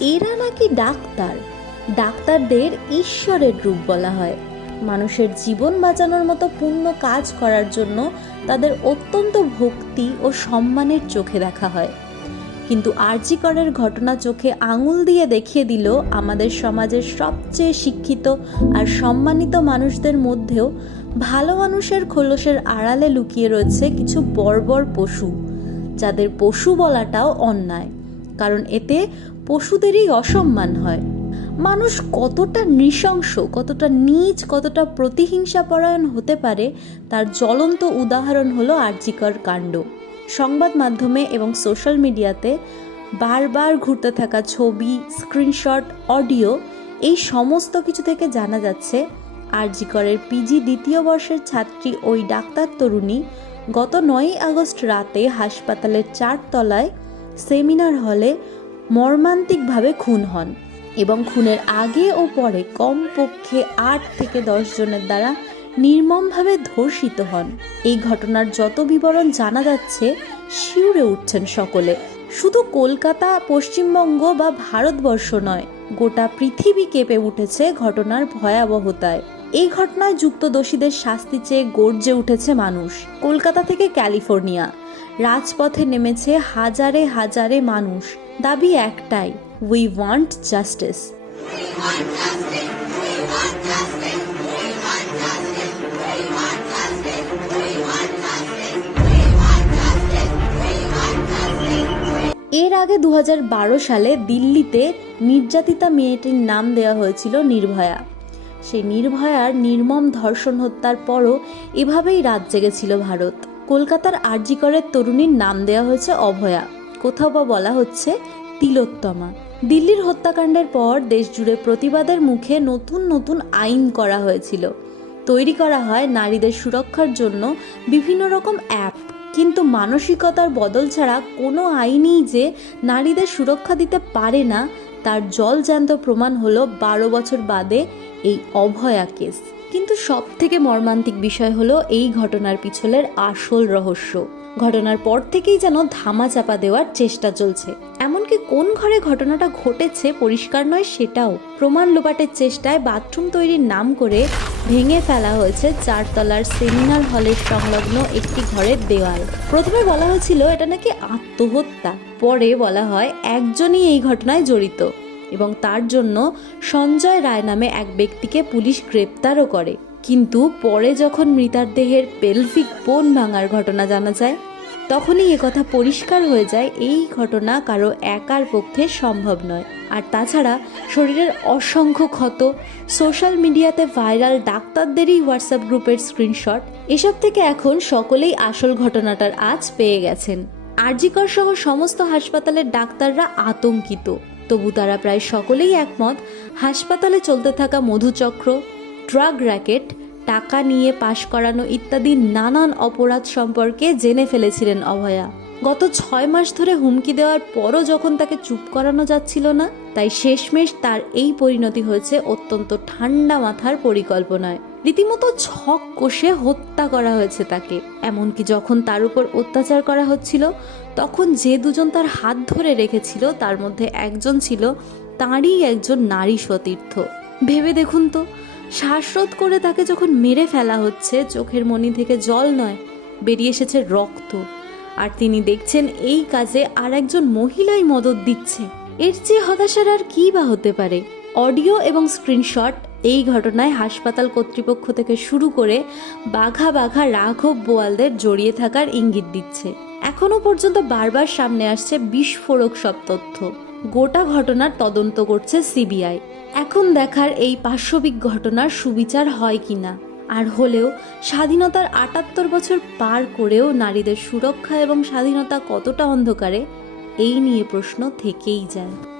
এরা নাকি ডাক্তার। ডাক্তারদের ঈশ্বরের রূপ বলা হয়। মানুষের জীবন বাঁচানোর মতো পূর্ণ কাজ করার জন্য তাদের অত্যন্ত ভক্তি ও সম্মানের চোখে দেখা হয়। কিন্তু আরজিকরের ঘটনা চোখে আঙুল দিয়ে দেখিয়ে দিল আমাদের সমাজের সবচেয়ে শিক্ষিত আর সম্মানিত মানুষদের মধ্যেও ভালো মানুষের খোলসের আড়ালে লুকিয়ে রয়েছে কিছু বর্বর পশু, যাদের পশু বলাটাও অন্যায়। কারণ এতে পশুদেরই অসম্মান হয়। মানুষ কতটা নৃশংস, কতটা নীচ কতটা প্রতিহিংসাপরায়ণ হতে পারে, তার জ্বলন্ত উদাহরণ হলো আর্জিকর কাণ্ড। সংবাদ মাধ্যমে এবং সোশ্যাল মিডিয়াতে বারবার ঘুরতে থাকা ছবি, স্ক্রিনশট, অডিও, এই সমস্ত কিছু থেকে জানা যাচ্ছে আরজিকরের পিজি দ্বিতীয় বর্ষের ছাত্রী ওই ডাক্তার তরুণী গত নয়ই আগস্ট রাতে হাসপাতালের চারতলায় সেমিনার হলে মর্মান্তিকভাবে খুন হন এবং খুনের আগে ও পরে কমপক্ষে আট থেকে দশ জনের দ্বারা নির্মমভাবে ধর্ষিত হন। এই ঘটনার যত বিবরণ জানা যাচ্ছে, শিউরে উঠছেন সকলে। শুধু কলকাতা, পশ্চিমবঙ্গ বা ভারতবর্ষ নয়, গোটা পৃথিবী কেঁপে উঠেছে ঘটনার ভয়াবহতায়। এই ঘটনায় যুক্ত দোষীদের শাস্তি চেয়ে গর্জে উঠেছে মানুষ। কলকাতা থেকে ক্যালিফোর্নিয়া। রাজপথে নেমেছে হাজারে হাজারে মানুষ। দাবি একটাই উই ওয়ান্ট জাস্টিস এর আগে দু হাজার বারো সালে দিল্লিতে নির্যাতিতা মেয়েটির নাম দেওয়া হয়েছিল নির্ভয়া। সেই নির্ভয়ার নির্মম ধর্ষণ হত্যার পরও এভাবেই রাত জেগেছিল ভারত। কলকাতার আরজিকরের তরুণীর নাম দেওয়া হয়েছে অভয়া। কোথাও বা বলা হচ্ছে তিলোত্তমা। দিল্লির হত্যাকাণ্ডের পর দেশজুড়ে প্রতিবাদের মুখে নতুন নতুন আইন করা হয়েছিল। তৈরি করা হয় নারীদের সুরক্ষার জন্য বিভিন্ন রকম অ্যাপ। কিন্তু মানসিকতার বদল ছাড়া কোনো আইনই যে নারীদের সুরক্ষা দিতে পারে না, তার জলজ্যান্ত প্রমাণ হলো বারো বছর বাদে এই অভয়া কেস। কিন্তু সব থেকে মর্মান্তিক বিষয় হলো এই ঘটনার পিছলের আসল রহস্য। ঘটনার পর থেকেই যেন ধামা চাপা দেওয়ার চেষ্টা চলছে। এমনকি কোন ঘরে ঘটনাটা ঘটেছে পরিষ্কার নয় সেটাও। প্রমাণ লোপাটের চেষ্টায় বাথরুম তৈরির নাম করে ভেঙে ফেলা হয়েছে চারতলার সেমিনার হলের সংলগ্ন একটি ঘরের দেওয়াল। প্রথমে বলা হয়েছিল এটা নাকি আত্মহত্যা। পরে বলা হয় একজনই এই ঘটনায় জড়িত। এবং তার জন্য সঞ্জয় রায় নামে এক ব্যক্তিকে পুলিশ গ্রেপ্তারও করে। কিন্তু পরে যখন মৃতার দেহের পেলভিক বোন ভাঙার ঘটনা জানা যায়, তখনই কথা পরিষ্কার হয়ে যায়, এই ঘটনা কারও একার পক্ষে সম্ভব নয়। আর তাছাড়া শরীরের অসংখ্য ক্ষত, সোশ্যাল মিডিয়াতে ভাইরাল ডাক্তারদেরই হোয়াটসঅ্যাপ গ্রুপের স্ক্রিনশট, এসব থেকে এখন সকলেই আসল ঘটনাটার আজ পেয়ে গেছেন। আরজিকর সহ সমস্ত হাসপাতালের ডাক্তাররা আতঙ্কিত। তবু তারা প্রায় সকলেই একমত, হাসপাতালে চলতে থাকা মধুচক্র, ড্রাগ র্যাকেট, টাকা নিয়ে পাশ করানো ইত্যাদি নানান অপরাধ সম্পর্কে জেনে ফেলেছিলেন অভয়া। গত ছয় মাস ধরে হুমকি দেওয়ার পরও যখন তাকে চুপ করানো যাচ্ছিল না, তাই শেষমেশ তার এই পরিণতি হয়েছে অত্যন্ত ঠান্ডা মাথার পরিকল্পনায়। রীতিমতো ছক কষে হত্যা করা হয়েছে তাকে। এমনকি যখন তার উপর অত্যাচার করা হচ্ছিল, তখন যে দুজন তার হাত ধরে রেখেছিল, তার মধ্যে একজন ছিল তাঁরই একজন নারী সতীর্থ। ভেবে দেখুন তো, শ্বাসরোধ করে তাকে যখন মেরে ফেলা হচ্ছে, চোখের মনি থেকে জল নয়, বেরিয়ে এসেছে রক্ত। আর তিনি দেখছেন এই কাজে আর একজন মহিলাই মদত দিচ্ছে। এর চেয়ে হতাশার আর কী বা হতে পারে? অডিও এবং স্ক্রিনশট এই ঘটনায় হাসপাতাল কর্তৃপক্ষ থেকে শুরু করে বাঘা বাঘা রাঘব বোয়ালদের জড়িয়ে থাকার ইঙ্গিত দিচ্ছে। এখনও পর্যন্ত বারবার সামনে আসছে বিস্ফোরক সব তথ্য। গোটা ঘটনার তদন্ত করছে সিবিআই। এখন দেখার এই পার্শ্ববিক ঘটনার সুবিচার হয় কিনা? আর হলেও স্বাধীনতার আটাত্তর বছর পার করেও নারীদের সুরক্ষা এবং স্বাধীনতা কতটা অন্ধকারে, এই নিয়ে প্রশ্ন থেকেই যায়।